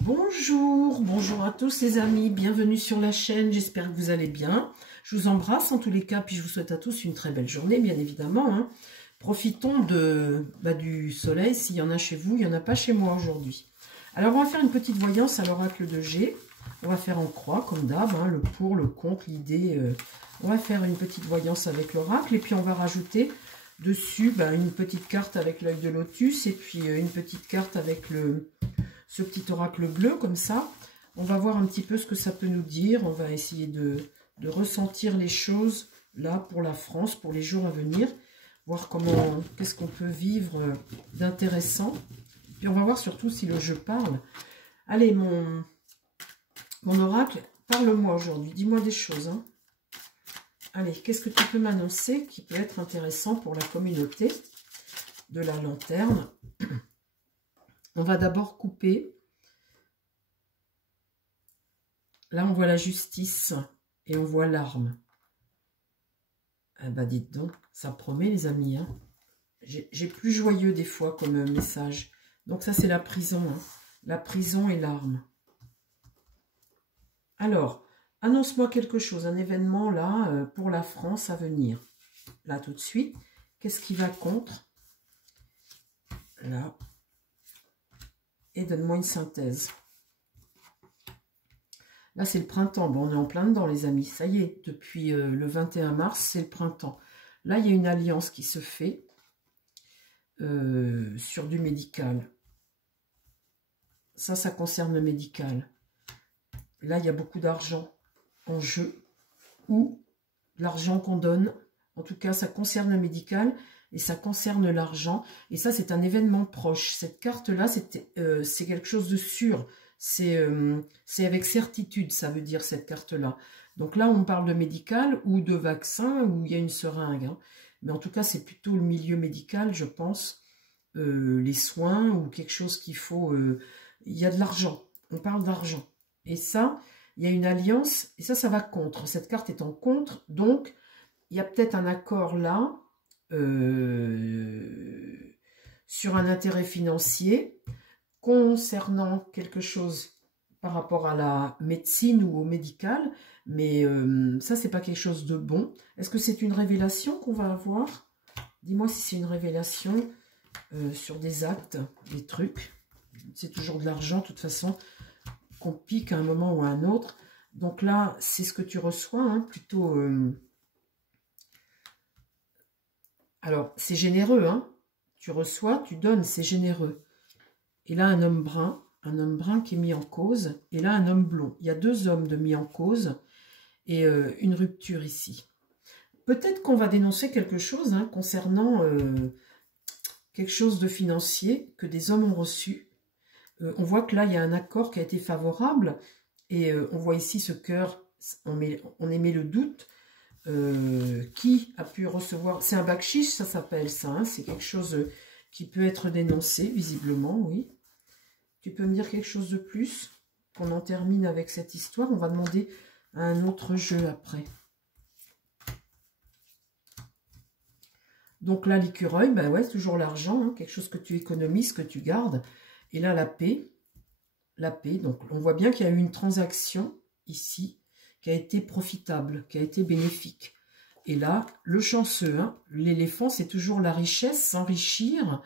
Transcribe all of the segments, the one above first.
Bonjour, bonjour à tous les amis, bienvenue sur la chaîne, j'espère que vous allez bien. Je vous embrasse en tous les cas, puis je vous souhaite à tous une très belle journée, bien évidemment. Profitons du soleil, s'il y en a chez vous, il n'y en a pas chez moi aujourd'hui. Alors on va faire une petite voyance à l'oracle de G. On va faire en croix, comme d'hab, le pour, le contre, l'idée. On va faire une petite voyance avec l'oracle, et puis on va rajouter dessus une petite carte avec l'œil de lotus, et puis une petite carte avec ce petit oracle bleu, comme ça. On va voir un petit peu ce que ça peut nous dire. On va essayer de ressentir les choses, là, pour la France, pour les jours à venir. Voir qu'est-ce qu'on peut vivre d'intéressant. Puis on va voir surtout si le jeu parle. Allez, mon oracle, parle-moi aujourd'hui. Dis-moi des choses. Allez, qu'est-ce que tu peux m'annoncer qui peut être intéressant pour la communauté de la lanterne? On va d'abord couper. Là, on voit la justice et on voit l'arme. Ah bah dites donc, ça promet les amis. J'ai plus joyeux des fois comme message. Donc ça, c'est la prison. La prison et l'arme. Alors, annonce-moi quelque chose, un événement là pour la France à venir. Là, tout de suite. Qu'est-ce qui va contre? Là. Et donne-moi une synthèse. Là, c'est le printemps. Bon, on est en plein dedans, les amis. Ça y est, depuis le 21 mars, c'est le printemps. Là, il y a une alliance qui se fait sur du médical. Ça concerne le médical. Là, il y a beaucoup d'argent en jeu. Ou l'argent qu'on donne. En tout cas, ça concerne le médical. Et ça concerne l'argent. Et ça, c'est un événement proche. Cette carte-là, c'est quelque chose de sûr. C'est avec certitude, ça veut dire, cette carte-là. Donc là, on parle de médical ou de vaccin, où il y a une seringue. Mais en tout cas, c'est plutôt le milieu médical, je pense. Les soins ou quelque chose qu'il faut... il y a de l'argent. On parle d'argent. Et ça, il y a une alliance. Et ça va contre. Cette carte est en contre. Donc, il y a peut-être un accord là... sur un intérêt financier concernant quelque chose par rapport à la médecine ou au médical, mais ça, c'est pas quelque chose de bon. Est-ce que c'est une révélation qu'on va avoir? Dis-moi si c'est une révélation sur des actes, des trucs. C'est toujours de l'argent, de toute façon, qu'on pique à un moment ou à un autre. Donc là, c'est ce que tu reçois, plutôt... Alors, c'est généreux, Tu reçois, tu donnes, c'est généreux. Et là, un homme brun qui est mis en cause. Et là, un homme blond. Il y a deux hommes de mis en cause et une rupture ici. Peut-être qu'on va dénoncer quelque chose concernant quelque chose de financier que des hommes ont reçu. On voit que là, il y a un accord qui a été favorable. Et on voit ici ce cœur, on émet le doute. Qui a pu recevoir... C'est un bakshish, ça s'appelle ça. C'est quelque chose qui peut être dénoncé, visiblement, oui. Tu peux me dire quelque chose de plus? Qu'on en termine avec cette histoire. On va demander à un autre jeu après. Donc là, l'écureuil, ouais, toujours l'argent. Quelque chose que tu économises, que tu gardes. Et là, la paix. La paix. Donc, on voit bien qu'il y a eu une transaction ici qui a été profitable, qui a été bénéfique. Et là, le chanceux, l'éléphant, c'est toujours la richesse, s'enrichir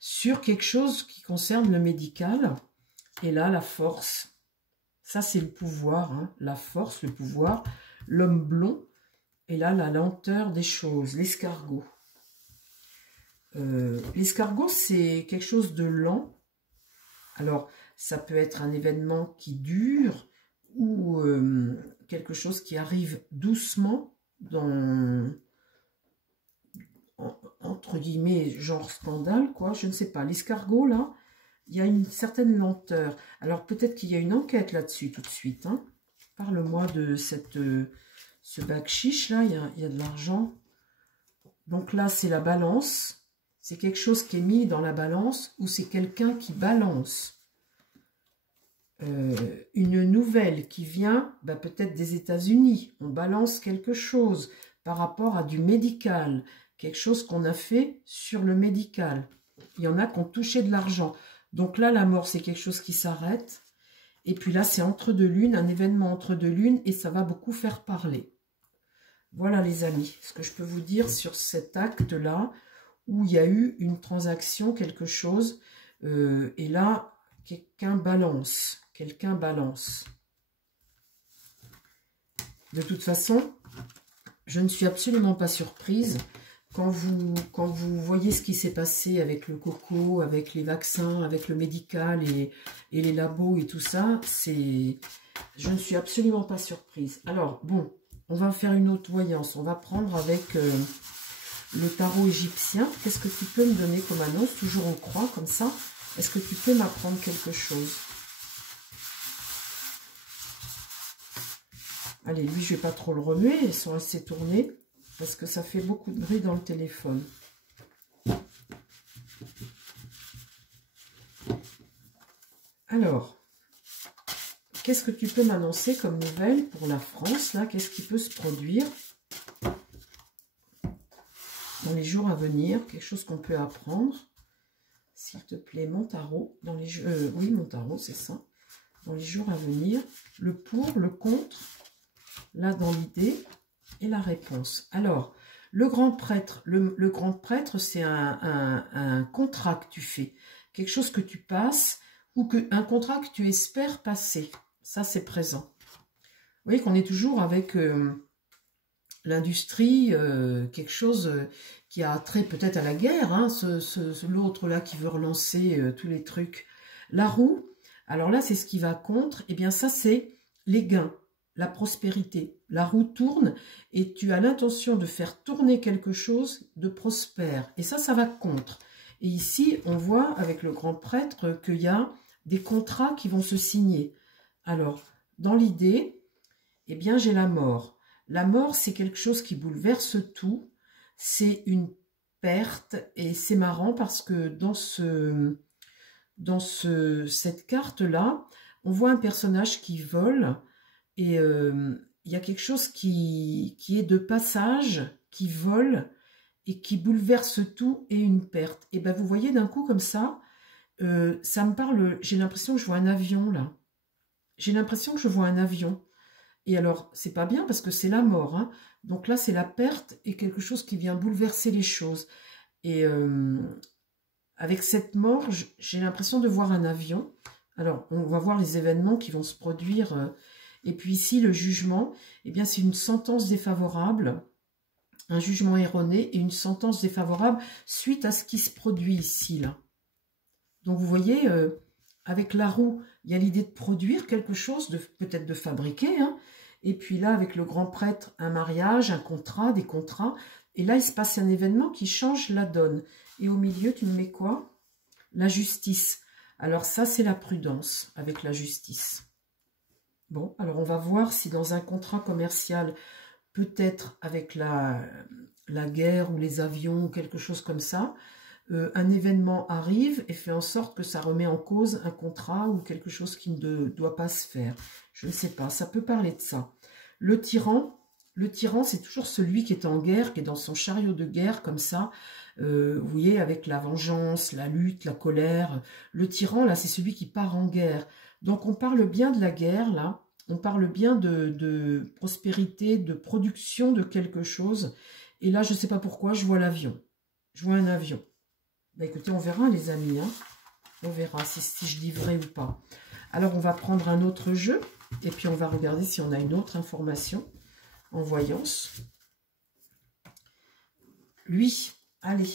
sur quelque chose qui concerne le médical. Et là, la force, ça c'est le pouvoir, la force, le pouvoir, l'homme blond. Et là, la lenteur des choses, l'escargot. L'escargot, c'est quelque chose de lent. Alors, ça peut être un événement qui dure ou... quelque chose qui arrive doucement entre guillemets, genre scandale, quoi, je ne sais pas. L'escargot, là, il y a une certaine lenteur. Alors, peut-être qu'il y a une enquête là-dessus tout de suite. Parle-moi de ce bakshish, là, il y a de l'argent. Donc là, c'est la balance. C'est quelque chose qui est mis dans la balance ou c'est quelqu'un qui balance. Une nouvelle qui vient peut-être des États-Unis. On balance quelque chose par rapport à du médical, quelque chose qu'on a fait sur le médical. Il y en a qui ont touché de l'argent. Donc là, la mort, c'est quelque chose qui s'arrête. Et puis là, c'est entre deux lunes, un événement entre deux lunes, et ça va beaucoup faire parler. Voilà les amis, ce que je peux vous dire sur cet acte-là, où il y a eu une transaction, quelque chose, et là, quelqu'un balance. Quelqu'un balance. De toute façon, je ne suis absolument pas surprise. Quand vous voyez ce qui s'est passé avec le coco, avec les vaccins, avec le médical et les labos et tout ça, je ne suis absolument pas surprise. Alors, bon, on va faire une autre voyance. On va prendre avec le tarot égyptien. Qu'est-ce que tu peux me donner comme annonce? Toujours en croix, comme ça. Est-ce que tu peux m'apprendre quelque chose? Allez, lui, je ne vais pas trop le remuer. Ils sont assez tournés. Parce que ça fait beaucoup de bruit dans le téléphone. Alors, qu'est-ce que tu peux m'annoncer comme nouvelle pour la France, là? Qu'est-ce qui peut se produire dans les jours à venir? Quelque chose qu'on peut apprendre. S'il te plaît, mon tarot. Dans les oui, mon tarot, c'est ça. Dans les jours à venir. Le pour, le contre. Là, dans l'idée. Et la réponse. Alors, le grand prêtre, le grand prêtre, c'est un contrat que tu fais. Quelque chose que tu passes ou un contrat que tu espères passer. Ça, c'est présent. Vous voyez qu'on est toujours avec l'industrie, quelque chose qui a trait peut-être à la guerre. Hein, l'autre là qui veut relancer tous les trucs. La roue, alors là, c'est ce qui va contre. Eh bien, ça, c'est les gains. La prospérité. La roue tourne et tu as l'intention de faire tourner quelque chose de prospère. Et ça va contre. Et ici, on voit avec le grand prêtre qu'il y a des contrats qui vont se signer. Alors, dans l'idée, eh bien, j'ai la mort. La mort, c'est quelque chose qui bouleverse tout. C'est une perte. Et c'est marrant parce que dans cette carte-là, on voit un personnage qui vole. Et il y a quelque chose qui est de passage, qui vole et qui bouleverse tout et une perte. Et bien vous voyez d'un coup comme ça, ça me parle, j'ai l'impression que je vois un avion là. J'ai l'impression que je vois un avion. Et alors, c'est pas bien parce que c'est la mort. Hein. Donc là, c'est la perte et quelque chose qui vient bouleverser les choses. Et avec cette mort, j'ai l'impression de voir un avion. Alors, on va voir les événements qui vont se produire... Et puis ici, le jugement, eh bien, c'est une sentence défavorable, un jugement erroné et une sentence défavorable suite à ce qui se produit ici, là. Donc, vous voyez, avec la roue, il y a l'idée de produire quelque chose, peut-être de fabriquer. Hein. Et puis là, avec le grand prêtre, un mariage, un contrat, des contrats. Et là, il se passe un événement qui change la donne. Et au milieu, tu me mets quoi? La justice. Alors ça, c'est la prudence avec la justice. Bon, alors on va voir si dans un contrat commercial, peut-être avec la guerre ou les avions ou quelque chose comme ça, un événement arrive et fait en sorte que ça remet en cause un contrat ou quelque chose qui ne doit pas se faire. Je ne sais pas, ça peut parler de ça. Le tyran, c'est toujours celui qui est en guerre, qui est dans son chariot de guerre comme ça, vous voyez, avec la vengeance, la lutte, la colère. Le tyran, là, c'est celui qui part en guerre. Donc on parle bien de la guerre, là. On parle bien de prospérité, de production de quelque chose. Et là, je ne sais pas pourquoi, je vois l'avion. Je vois un avion. Ben, écoutez, on verra, les amis. Hein. On verra si je dis vrai ou pas. Alors, on va prendre un autre jeu. Et puis, on va regarder si on a une autre information en voyance. Lui, allez.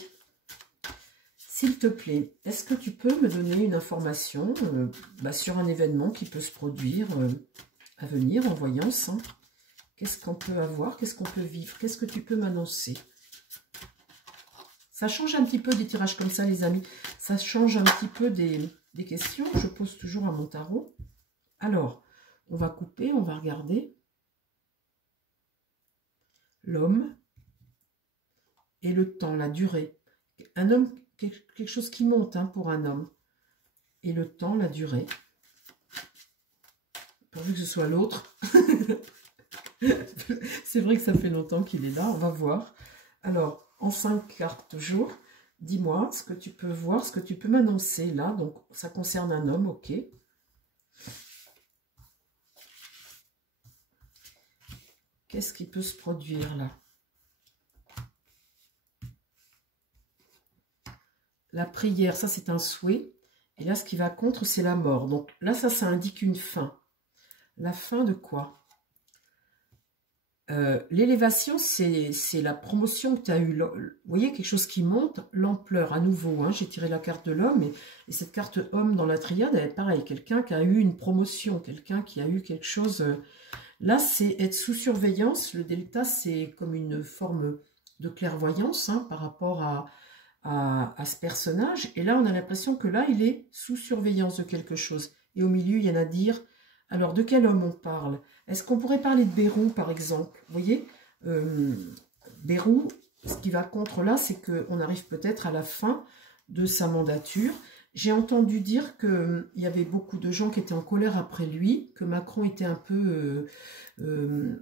S'il te plaît, est-ce que tu peux me donner une information sur un événement qui peut se produire à venir en voyance, hein. Qu'est-ce qu'on peut avoir? Qu'est-ce qu'on peut vivre? Qu'est-ce que tu peux m'annoncer? Ça change un petit peu des tirages comme ça, les amis. Ça change un petit peu des questions. Je pose toujours à mon tarot. Alors, on va couper, on va regarder. L'homme et le temps, la durée. Un homme, quelque chose qui monte hein, pour un homme. Et le temps, la durée. Pourvu que ce soit l'autre. C'est vrai que ça fait longtemps qu'il est là, on va voir. Alors, en 5 cartes toujours, dis-moi ce que tu peux voir, ce que tu peux m'annoncer là. Donc, ça concerne un homme, ok. qu'est-ce qui peut se produire là? La prière, ça c'est un souhait. Et là, ce qui va contre, c'est la mort. Donc là, ça indique une fin. La fin de quoi? L'élévation, c'est la promotion que tu as eue. Vous voyez, quelque chose qui monte, l'ampleur, à nouveau. Hein, j'ai tiré la carte de l'homme, et cette carte homme dans la triade, elle est pareil. Quelqu'un qui a eu une promotion, quelqu'un qui a eu quelque chose... Là, c'est être sous surveillance. Le delta, c'est comme une forme de clairvoyance hein, par rapport à ce personnage. Et là, on a l'impression que là, il est sous surveillance de quelque chose. Et au milieu, il y en a à dire... Alors, de quel homme on parle? Est-ce qu'on pourrait parler de Bérou, par exemple? Vous voyez, Bérou, ce qui va contre là, c'est qu'on arrive peut-être à la fin de sa mandature. J'ai entendu dire qu'il y avait beaucoup de gens qui étaient en colère après lui, que Macron était un peu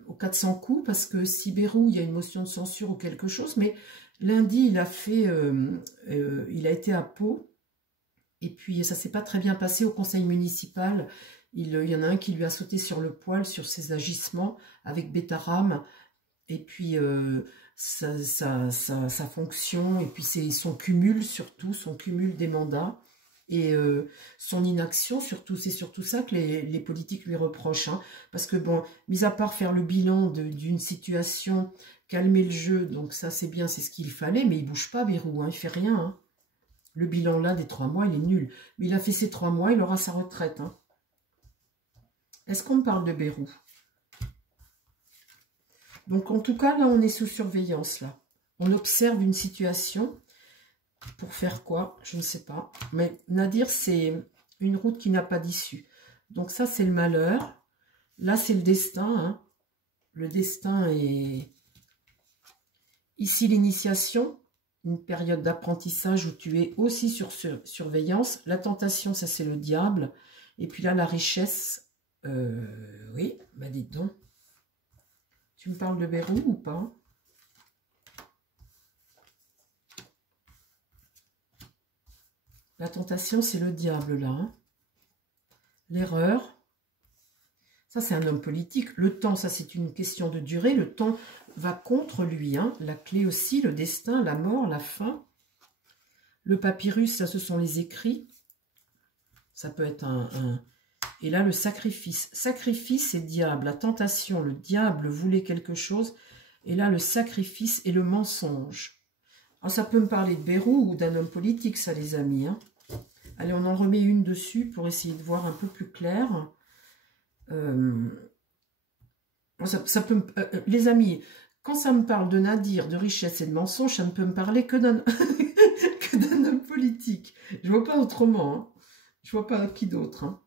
au 400 coups, parce que si Bérou, il y a une motion de censure ou quelque chose, mais lundi, il a été à Pau, et puis ça ne s'est pas très bien passé au conseil municipal. Il y en a un qui lui a sauté sur le poil sur ses agissements avec Bétaram, et puis sa fonction, et puis son cumul surtout, son cumul des mandats, et son inaction surtout, c'est surtout ça que les politiques lui reprochent. Hein, parce que bon, mis à part faire le bilan d'une situation, calmer le jeu, donc ça c'est bien, c'est ce qu'il fallait, mais il ne bouge pas Bérou, hein, il ne fait rien. Hein. Le bilan là des 3 mois, il est nul. Mais il a fait ses 3 mois, il aura sa retraite. Hein. Est-ce qu'on me parle de Bérou? Donc, en tout cas, là, on est sous surveillance, là. On observe une situation. Pour faire quoi? Je ne sais pas. Mais Nadir, c'est une route qui n'a pas d'issue. Donc, ça, c'est le malheur. Là, c'est le destin. Hein. Le destin est... Ici, l'initiation. Une période d'apprentissage où tu es aussi sur surveillance. La tentation, ça, c'est le diable. Et puis là, la richesse... oui, bah dites donc. Tu me parles de Bérou ou pas? La tentation, c'est le diable, là. Hein. L'erreur. Ça, c'est un homme politique. Le temps, ça, c'est une question de durée. Le temps va contre lui. Hein. La clé aussi, le destin, la mort, la fin. Le papyrus, ça, ce sont les écrits. Ça peut être Et là, le sacrifice. Sacrifice et diable. La tentation, le diable voulait quelque chose. Et là, le sacrifice et le mensonge. Alors, ça peut me parler de Bérou ou d'un homme politique, ça, les amis. Hein. Allez, on en remet une dessus pour essayer de voir un peu plus clair. Ça peut les amis, quand ça me parle de Nadir, de richesse et de mensonge, ça ne peut me parler que d'un homme politique. Je vois pas autrement. Hein. Je vois pas qui d'autre. Hein.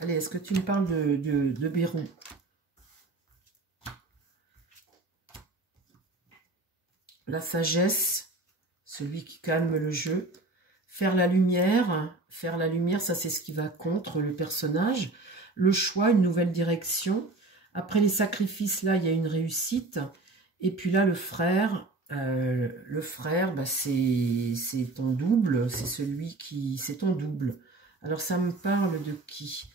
Allez, est-ce que tu me parles de Bérou? La sagesse, celui qui calme le jeu. Faire la lumière, ça c'est ce qui va contre le personnage. Le choix, une nouvelle direction. Après les sacrifices, là, il y a une réussite. Et puis là, le frère, bah, c'est ton double, c'est ton double. Alors ça me parle de qui?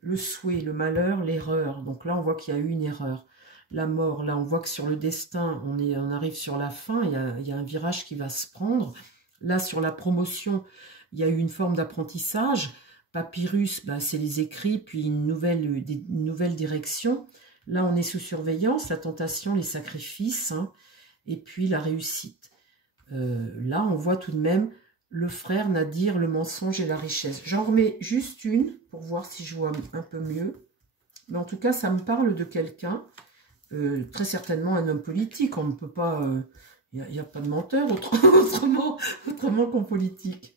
Le souhait, le malheur, l'erreur. Donc là, on voit qu'il y a eu une erreur. La mort, là, on voit que sur le destin, on arrive sur la fin, il y a un virage qui va se prendre. Là, sur la promotion, il y a eu une forme d'apprentissage. Papyrus, bah, c'est les écrits, puis une nouvelle direction. Là, on est sous surveillance, la tentation, les sacrifices, hein, et puis la réussite. Là, on voit tout de même le frère, Nadir, le mensonge et la richesse. J'en remets juste une pour voir si je vois un peu mieux. Mais en tout cas, ça me parle de quelqu'un, très certainement un homme politique. On ne peut pas... Il n'y a pas de menteur autrement qu'en politique.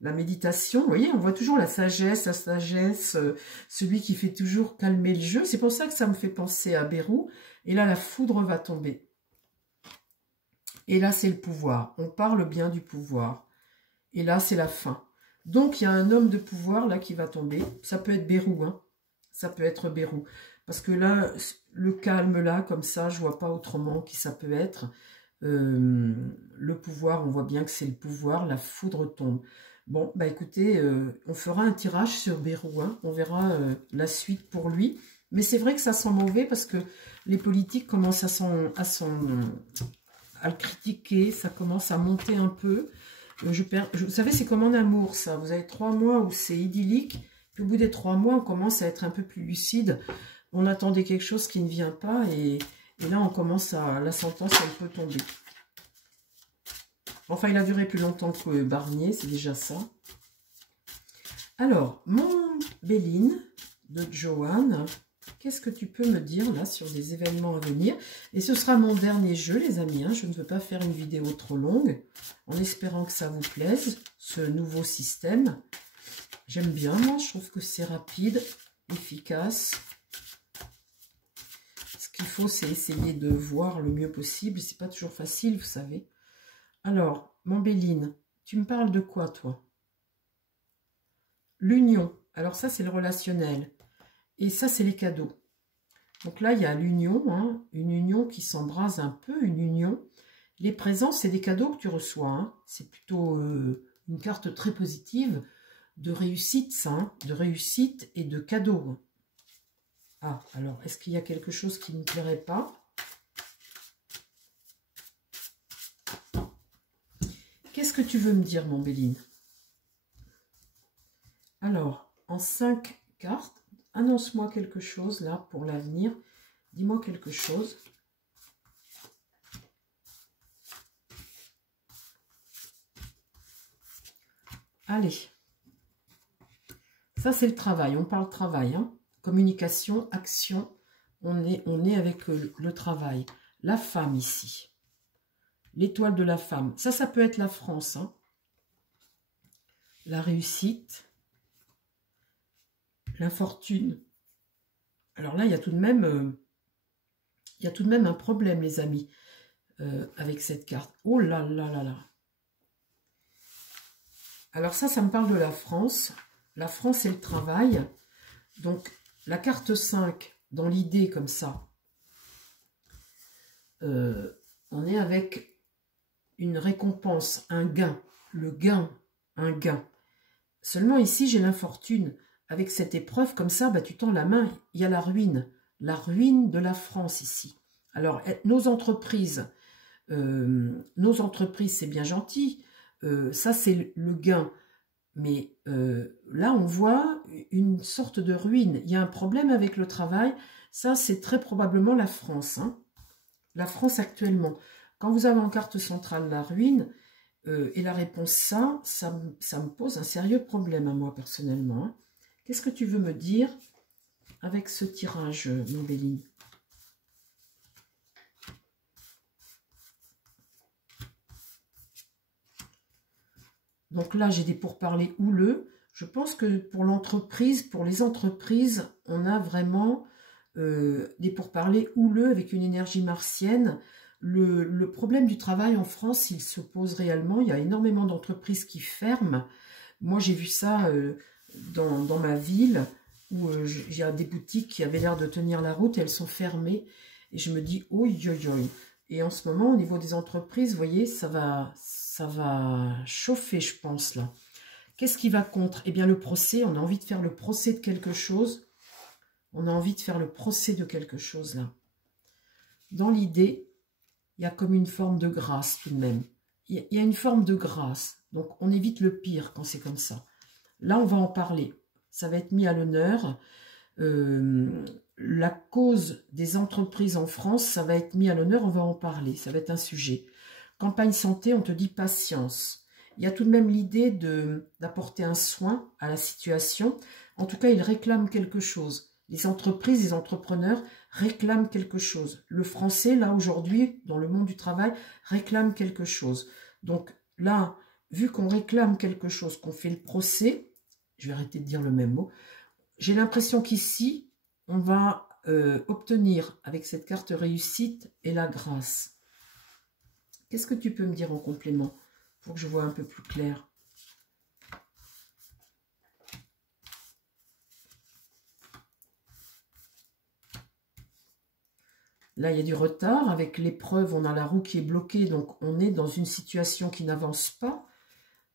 La méditation, vous voyez, on voit toujours la sagesse, celui qui fait toujours calmer le jeu. C'est pour ça que ça me fait penser à Bérou. Et là, la foudre va tomber. Et là, c'est le pouvoir. On parle bien du pouvoir. Et là, c'est la fin. Donc, il y a un homme de pouvoir là qui va tomber. Ça peut être Bérou, hein. Ça peut être Bérou. Parce que là, le calme là, comme ça, je vois pas autrement qui ça peut être. Le pouvoir, on voit bien que c'est le pouvoir. La foudre tombe. Bon, bah écoutez, on fera un tirage sur Bérou. Hein. On verra la suite pour lui. Mais c'est vrai que ça sent mauvais parce que les politiques commencent à le critiquer, ça commence à monter un peu. Vous savez, c'est comme en amour, ça. Vous avez 3 mois où c'est idyllique, puis au bout des 3 mois, on commence à être un peu plus lucide. On attendait quelque chose qui ne vient pas, et là, on commence à... La sentence, elle peut tomber. Enfin, il a duré plus longtemps que Barnier, c'est déjà ça. Alors, mon Béline de Joanne, qu'est-ce que tu peux me dire là sur des événements à venir? Et ce sera mon dernier jeu, les amis. Hein. Je ne veux pas faire une vidéo trop longue, en espérant que ça vous plaise, ce nouveau système. J'aime bien, moi. Je trouve que c'est rapide, efficace. Ce qu'il faut, c'est essayer de voir le mieux possible. C'est pas toujours facile, vous savez. Alors, mon Béline, tu me parles de quoi, toi? L'union. Alors ça, c'est le relationnel. Et ça, c'est les cadeaux. Donc là, il y a l'union, hein, une union qui s'embrase un peu, une union. Les présents, c'est des cadeaux que tu reçois. Hein. C'est plutôt une carte très positive de réussite, ça. Hein, de réussite et de cadeaux. Ah, alors, est-ce qu'il y a quelque chose qui ne me plairait pas? Qu'est-ce que tu veux me dire, mon Béline? Alors, en 5 cartes, annonce-moi quelque chose, là, pour l'avenir. Dis-moi quelque chose. Allez. Ça, c'est le travail. On parle travail. Hein. Communication, action. On est avec le travail. La femme, ici. L'étoile de la femme. Ça peut être la France. Hein. La réussite. L'infortune. Alors là, il y a tout de même... un problème, les amis, avec cette carte. Oh là là là là. Alors ça me parle de la France. La France et le travail. Donc, la carte 5, dans l'idée comme ça, on est avec une récompense, un gain. Le gain, un gain. Seulement ici, j'ai l'infortune. Avec cette épreuve, comme ça, bah, tu tends la main, il y a la ruine. La ruine de la France ici. Alors, nos entreprises, c'est bien gentil. Ça, c'est le gain. Mais là, on voit une sorte de ruine. Il y a un problème avec le travail. Ça, c'est très probablement la France. Hein. La France actuellement. Quand vous avez en carte centrale la ruine, et la réponse ça me pose un sérieux problème à moi, personnellement. Hein. Qu'est-ce que tu veux me dire avec ce tirage, mon Béline? Donc là, j'ai des pourparlers houleux. Je pense que pour l'entreprise, pour les entreprises, on a vraiment des pourparlers houleux avec une énergie martienne. Le problème du travail en France, il se pose réellement. Il y a énormément d'entreprises qui ferment. Moi, j'ai vu ça dans ma ville, où il y a des boutiques qui avaient l'air de tenir la route et elles sont fermées. Et je me dis, oi, oi, oi. Et en ce moment, au niveau des entreprises, vous voyez, ça va chauffer, je pense, là. Qu'est-ce qui va contre? Eh bien, le procès, on a envie de faire le procès de quelque chose. On a envie de faire le procès de quelque chose, là. Dans l'idée, il y a comme une forme de grâce, tout de même. Il y a une forme de grâce. Donc, on évite le pire quand c'est comme ça. Là, on va en parler. Ça va être mis à l'honneur. La cause des entreprises en France, ça va être mis à l'honneur, on va en parler. Ça va être un sujet. Campagne santé, on te dit patience. Il y a tout de même l'idée d'apporter un soin à la situation. En tout cas, ils réclament quelque chose. Les entreprises, les entrepreneurs réclament quelque chose. Le français, là, aujourd'hui, dans le monde du travail, réclame quelque chose. Donc là, vu qu'on réclame quelque chose, qu'on fait le procès, je vais arrêter de dire le même mot, j'ai l'impression qu'ici, on va obtenir avec cette carte réussite et la grâce. Qu'est-ce que tu peux me dire en complément pour que je vois un peu plus clair? Là, il y a du retard. Avec l'épreuve, on a la roue qui est bloquée, donc on est dans une situation qui n'avance pas.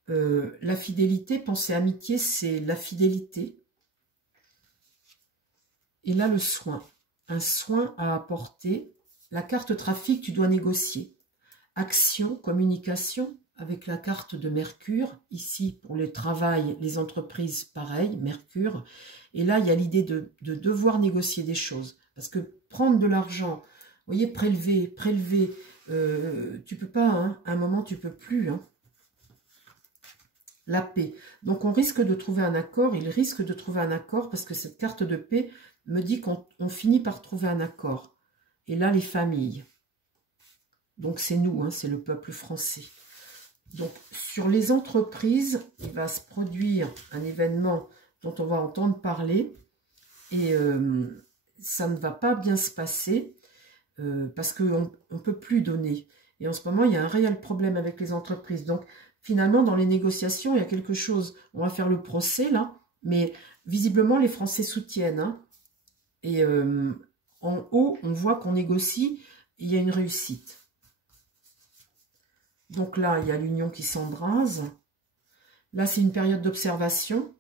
La fidélité, pensée amitié, c'est la fidélité. Et là, le soin. Un soin à apporter. La carte trafic, tu dois négocier. Action, communication, avec la carte de Mercure. Ici, pour le travail, les entreprises, pareil, Mercure. Et là, il y a l'idée de devoir négocier des choses. Parce que prendre de l'argent, vous voyez, prélever, tu peux pas, hein, à un moment, tu peux plus, hein. La paix. Donc, on risque de trouver un accord. Il risque de trouver un accord parce que cette carte de paix me dit qu'on finit par trouver un accord. Et là, les familles. Donc, c'est nous, hein, c'est le peuple français. Donc, sur les entreprises, il va se produire un événement dont on va entendre parler. Et ça ne va pas bien se passer parce qu'on ne peut plus donner. Et en ce moment, il y a un réel problème avec les entreprises. Donc, finalement, dans les négociations, il y a quelque chose. On va faire le procès, là. Mais visiblement, les Français soutiennent. Hein. Et en haut, on voit qu'on négocie. Et il y a une réussite. Donc là, il y a l'union qui s'embrase. Là, c'est une période d'observation.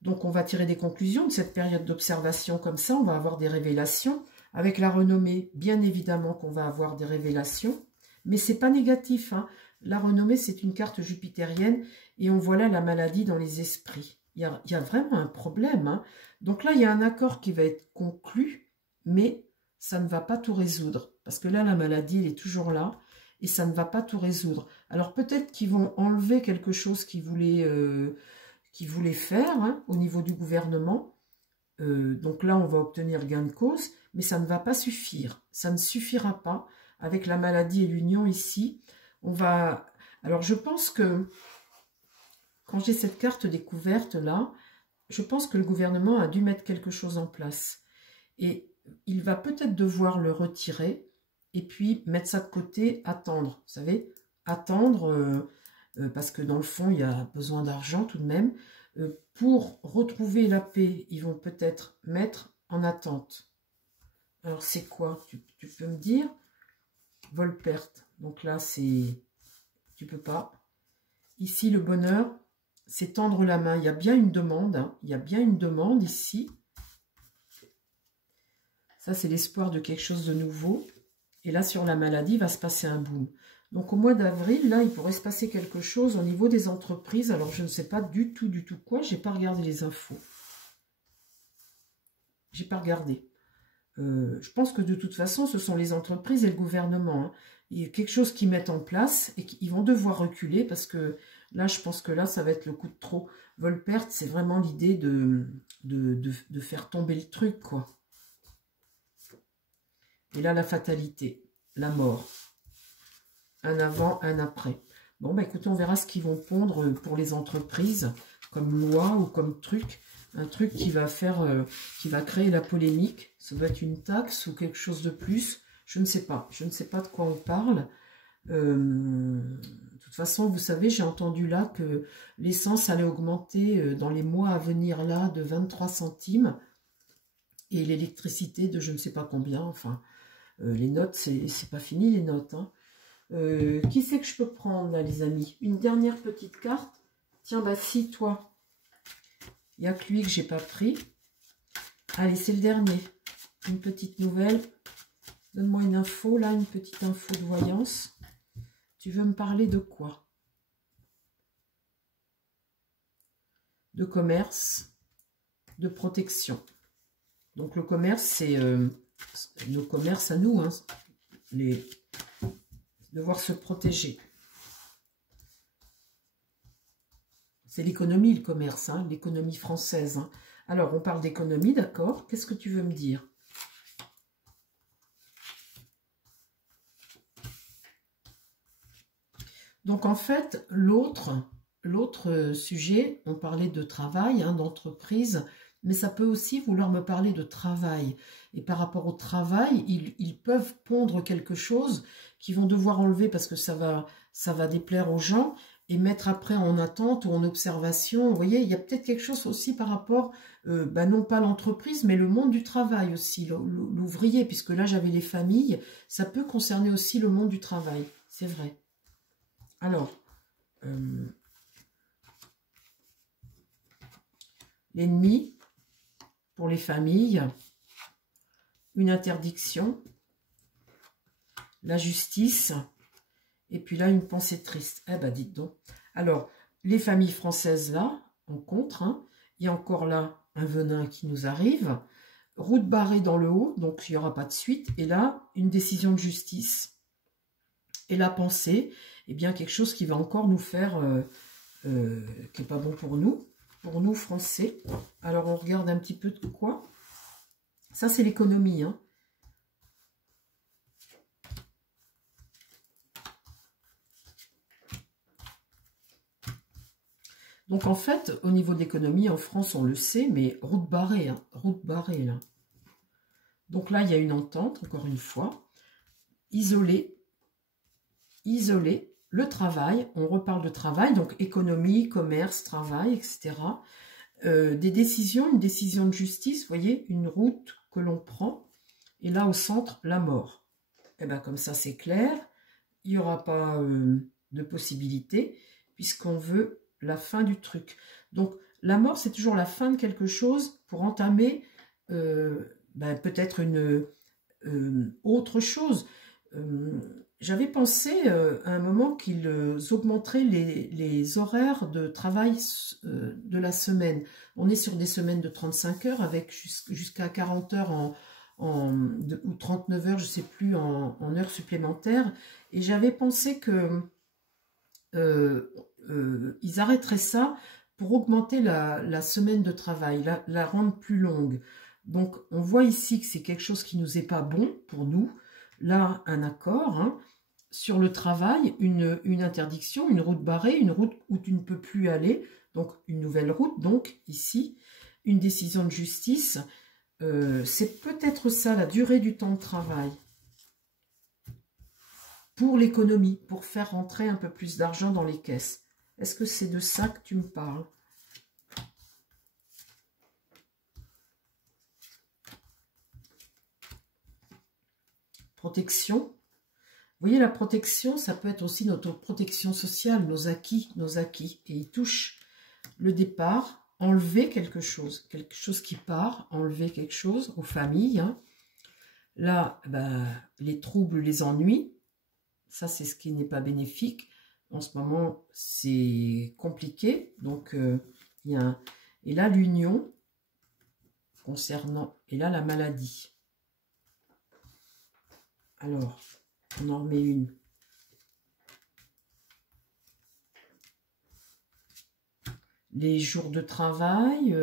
Donc, on va tirer des conclusions de cette période d'observation. Comme ça, on va avoir des révélations. Avec la renommée, bien évidemment qu'on va avoir des révélations. Mais ce n'est pas négatif, hein. La renommée, c'est une carte jupitérienne et on voit là la maladie dans les esprits. Il y a vraiment un problème. Hein. Donc là, il y a un accord qui va être conclu, mais ça ne va pas tout résoudre. Parce que là, la maladie, elle est toujours là et ça ne va pas tout résoudre. Alors peut-être qu'ils vont enlever quelque chose qu'ils voulaient faire hein, au niveau du gouvernement. Donc là, on va obtenir gain de cause, mais ça ne va pas suffire. Ça ne suffira pas avec la maladie et l'union ici. Alors, je pense que quand j'ai cette carte découverte là, je pense que le gouvernement a dû mettre quelque chose en place. Et il va peut-être devoir le retirer et puis mettre ça de côté, attendre. Vous savez, attendre, parce que dans le fond, il y a besoin d'argent tout de même. Pour retrouver la paix, ils vont peut-être mettre en attente. Alors, c'est quoi? Tu peux me dire? Vol-perte. Donc là, c'est... Tu peux pas. Ici, le bonheur, c'est tendre la main. Il y a bien une demande. Hein. Il y a bien une demande ici. Ça, c'est l'espoir de quelque chose de nouveau. Et là, sur la maladie, il va se passer un boom. Donc, au mois d'avril, là, il pourrait se passer quelque chose au niveau des entreprises. Alors, je ne sais pas du tout quoi. Je n'ai pas regardé les infos. J'ai pas regardé. Je pense que de toute façon, ce sont les entreprises et le gouvernement. Hein. Il y a quelque chose qu'ils mettent en place et qu'ils vont devoir reculer parce que là, je pense que là, ça va être le coup de trop. Vol-perte, c'est vraiment l'idée de faire tomber le truc, quoi. Et là, la fatalité, la mort. Un avant, un après. Bon, bah écoutez, on verra ce qu'ils vont pondre pour les entreprises comme loi ou comme truc. Un truc qui va faire, qui va créer la polémique. Ça doit être une taxe ou quelque chose de plus. Je ne sais pas. Je ne sais pas de quoi on parle. De toute façon, vous savez, j'ai entendu là que l'essence allait augmenter dans les mois à venir là de 23 centimes. Et l'électricité de je ne sais pas combien. Enfin, les notes, c'est pas fini les notes. Hein. Qui c'est que je peux prendre là, les amis? Une dernière petite carte. Tiens, bah si, toi. Il n'y a que lui que j'ai pas pris. Allez, c'est le dernier. Une petite nouvelle. Donne-moi une info, là, une petite info de voyance. Tu veux me parler de quoi? De commerce, de protection. Donc, le commerce, c'est le commerce à nous. Hein, devoir se protéger. C'est l'économie, le commerce, hein, l'économie française. Hein. Alors, on parle d'économie, d'accord. Qu'est-ce que tu veux me dire? Donc, en fait, l'autre sujet, on parlait de travail, hein, d'entreprise, mais ça peut aussi vouloir me parler de travail. Et par rapport au travail, ils peuvent pondre quelque chose qu'ils vont devoir enlever parce que ça va déplaire aux gens et mettre après en attente ou en observation. Vous voyez, il y a peut-être quelque chose aussi par rapport, non pas l'entreprise, mais le monde du travail aussi, l'ouvrier, puisque là j'avais les familles, ça peut concerner aussi le monde du travail, c'est vrai. Alors, l'ennemi pour les familles, une interdiction, la justice, et puis là, une pensée triste. Eh ben, dites donc. Alors, les familles françaises, là, en contre, hein, il y a encore là un venin qui nous arrive. Route barrée dans le haut, donc il n'y aura pas de suite. Et là, une décision de justice. Et la pensée, eh bien, quelque chose qui va encore nous faire, qui n'est pas bon pour nous Français. Alors, on regarde un petit peu de quoi. Ça, c'est l'économie, hein. Donc, en fait, au niveau de l'économie, en France, on le sait, mais route barrée, hein, route barrée, là. Donc là, il y a une entente, encore une fois. Isoler le travail. On reparle de travail, donc économie, commerce, travail, etc. Des décisions, une décision de justice, vous voyez, une route que l'on prend. Et là, au centre, la mort. Et bien, comme ça, c'est clair. Il n'y aura pas de possibilité, puisqu'on veut la fin du truc. Donc, la mort, c'est toujours la fin de quelque chose pour entamer peut-être une autre chose. J'avais pensé à un moment qu'ils augmenteraient les horaires de travail de la semaine. On est sur des semaines de 35 heures avec jusqu'à 40 heures ou 39 heures, je ne sais plus, en heures supplémentaires. Et j'avais pensé que ils arrêteraient ça pour augmenter la semaine de travail, la rendre plus longue. Donc, on voit ici que c'est quelque chose qui nous est pas bon pour nous. Là, un accord, hein. Sur le travail, une interdiction, une route barrée, une route où tu ne peux plus aller. Donc, une nouvelle route, donc, ici, une décision de justice. C'est peut-être ça, la durée du temps de travail. Pour l'économie, pour faire rentrer un peu plus d'argent dans les caisses. Est-ce que c'est de ça que tu me parles? Protection. Vous voyez, la protection, ça peut être aussi notre protection sociale, nos acquis. Et il touche le départ, enlever quelque chose qui part, enlever quelque chose aux familles. Hein. Là, les troubles, les ennuis, ça c'est ce qui n'est pas bénéfique. En ce moment, c'est compliqué. Donc, il y a et là, l'union concernant... Et là, la maladie. Alors, on en remet une. Les jours de travail,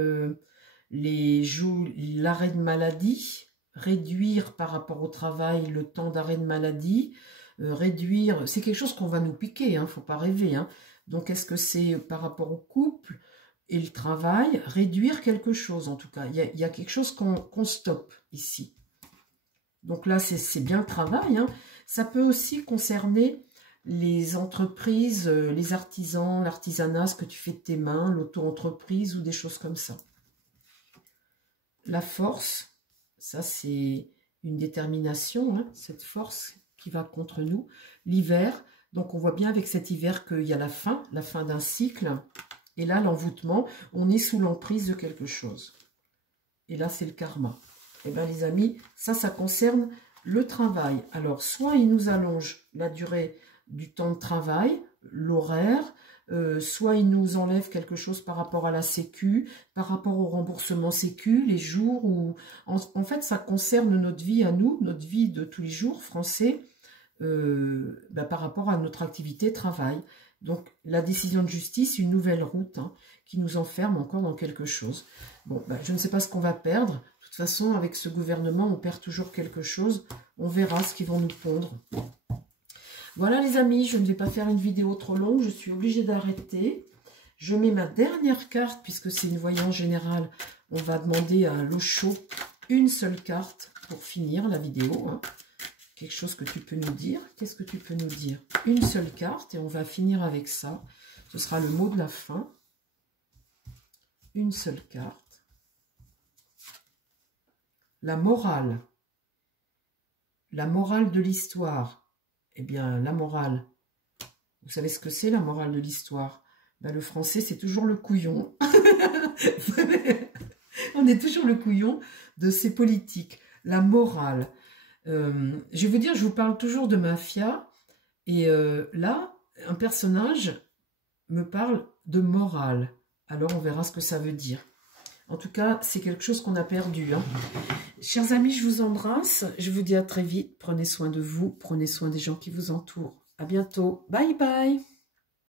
l'arrêt de maladie, réduire par rapport au travail le temps d'arrêt de maladie, réduire, c'est quelque chose qu'on va nous piquer, hein, faut pas rêver. Hein. Donc, est-ce que c'est par rapport au couple et le travail, réduire quelque chose en tout cas. Il y a quelque chose qu'on stoppe ici. Donc là, c'est bien le travail. Hein. Ça peut aussi concerner les entreprises, les artisans, l'artisanat, ce que tu fais de tes mains, l'auto-entreprise ou des choses comme ça. La force, ça c'est une détermination, hein, cette force qui va contre nous. L'hiver, donc on voit bien avec cet hiver qu'il y a la fin d'un cycle. Et là, l'envoûtement, on est sous l'emprise de quelque chose. Et là, c'est le karma. Eh bien, les amis, ça concerne le travail. Alors, soit il nous allonge la durée du temps de travail, l'horaire, soit il nous enlève quelque chose par rapport à la sécu, par rapport au remboursement sécu, les jours où... En fait, ça concerne notre vie à nous, notre vie de tous les jours français, par rapport à notre activité travail. Donc, la décision de justice, une nouvelle route hein, qui nous enferme encore dans quelque chose. Bon, je ne sais pas ce qu'on va perdre. De toute façon, avec ce gouvernement, on perd toujours quelque chose. On verra ce qu'ils vont nous pondre. Voilà les amis, je ne vais pas faire une vidéo trop longue. Je suis obligée d'arrêter. Je mets ma dernière carte, puisque c'est une voyance générale. On va demander à l'Osho une seule carte pour finir la vidéo. Hein. Quelque chose que tu peux nous dire. Qu'est-ce que tu peux nous dire? Une seule carte et on va finir avec ça. Ce sera le mot de la fin. Une seule carte. La morale. La morale de l'histoire. Eh bien, la morale. Vous savez ce que c'est la morale de l'histoire? Le français, c'est toujours le couillon. On est toujours le couillon de ces politiques. la morale. Je vais vous dire, je vous parle toujours de mafia, et là, un personnage me parle de morale. Alors, on verra ce que ça veut dire. En tout cas, c'est quelque chose qu'on a perdu. Hein. Chers amis, je vous embrasse. Je vous dis à très vite. Prenez soin de vous. Prenez soin des gens qui vous entourent. À bientôt. Bye bye.